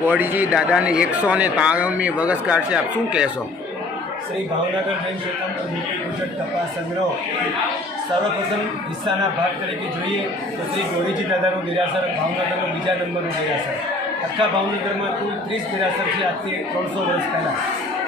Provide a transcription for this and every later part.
કોડીજી દાદાની 193મી વર્ષગાંઠ છે, આપ શું કહેશો? શ્રી ભાવનગર જૈન સ્વતંત્ર પૂજક તપાસ સંગ્રહ સર્વપ્રથમ હિસ્સાના ભાગ તરીકે જોઈએ તો શ્રી ગોરીજી દાદાનું દેરાસર ભાવનગરનું બીજા નંબરનું દેરાસર. આખા ભાવનગરમાં કુલ 30 દેરાસર છે આજથી 300 વર્ષ પહેલાં.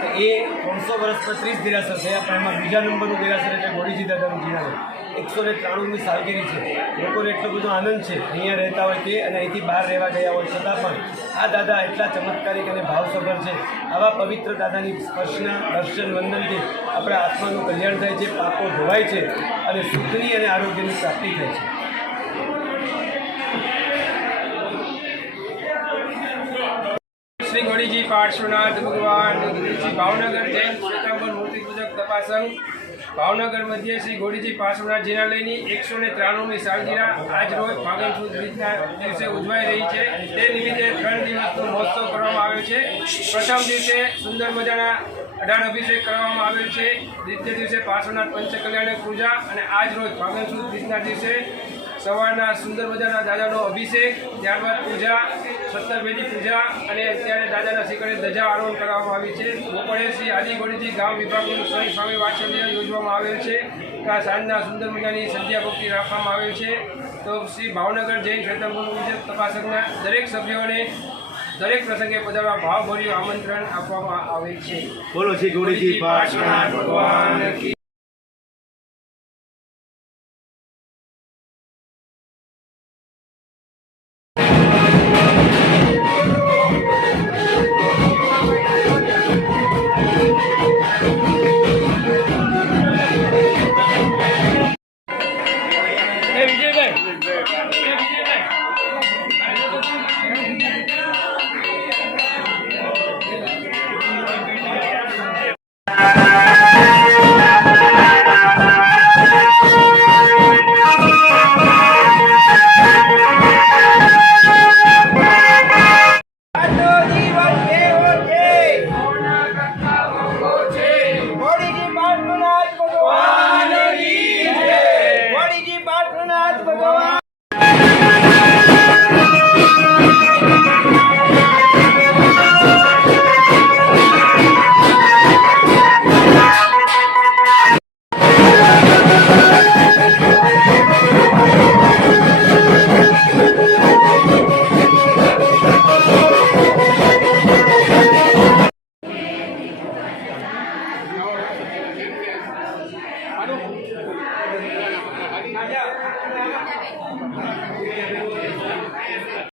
તો એ 300 વર્ષ પર 30 દેરાસર થયા, પણ એમાં બીજા નંબરનું દેરાસર એટલે ગોરીજી દાદાનું જીરાસર. 193મી સાલગીરી છે. લોકોને એટલો બધો આનંદ છે અહીંયા રહેતા હોય તે અને અહીંથી બહાર રહેવા ગયા હોય છતાં પણ આ દાદા એટલા ચમત્કારિક અને ભાવસભર છે. આવા પવિત્ર દાદાની સ્પર્શના દર્શન વંદનથી આપણા આત્માનું કલ્યાણ થાય છે, પાપો ધોવાય છે અને સુખની અને આરોગ્યની પ્રાપ્તિ થાય છે. શ્રી ગોરીજી પાર્શ્વનાથ ભગવાન શ્રી ભાવનગર જૈન શ્વેતાંબર મૂર્તિ પૂજક તપાસંગ ભાવનગર મધ્યે શ્રી ગોરીજી પાર્શ્વનાથ જિનાલયની 193મી સાલગીરા આજ રોજ ફાગણ સુદ બીજના દિવસે ઉજવાઈ રહી છે. તે નિમિત્તે 3 દિવસનો મહોત્સવ કરવામાં આવ્યો છે. પ્રથમ દિવસે સુંદર મજાના 18 અભિષેક કરવામાં આવેલ છે. દ્વિતીય દિવસે પાર્શ્વનાથ પંચકલ્યાણક પૂજા અને આજ રોજ ફાગણ સુદ બીજના દિવસે સવારના સુંદર મજાના દાદાનો અભિષેક, ત્યારબાદ પૂજા, 17 પેઢી પૂજા અને અત્યારે દાદાના શિખરે ધજા આરોહણ કરવામાં આવી છે. બપોરે શ્રી આદિ ગોરીજી ગામ વિભાગનું સ્વયં સ્વામી વાત્સલ્ય યોજવામાં આવેલ છે. ત્યાં સાંજના સુંદર મજાની સંધ્યા ભક્તિ રાખવામાં આવેલ છે. તો શ્રી ભાવનગર જૈન શ્વેતાંબર પૂજક તપાસકના દરેક સભ્યોને દરેક પ્રસંગે પધારવા ભાવભર્યું આમંત્રણ આપવામાં આવેલ છે. બોલો શ્રી ગોરીજી પાર્શ્વનાથ ભગવાન કી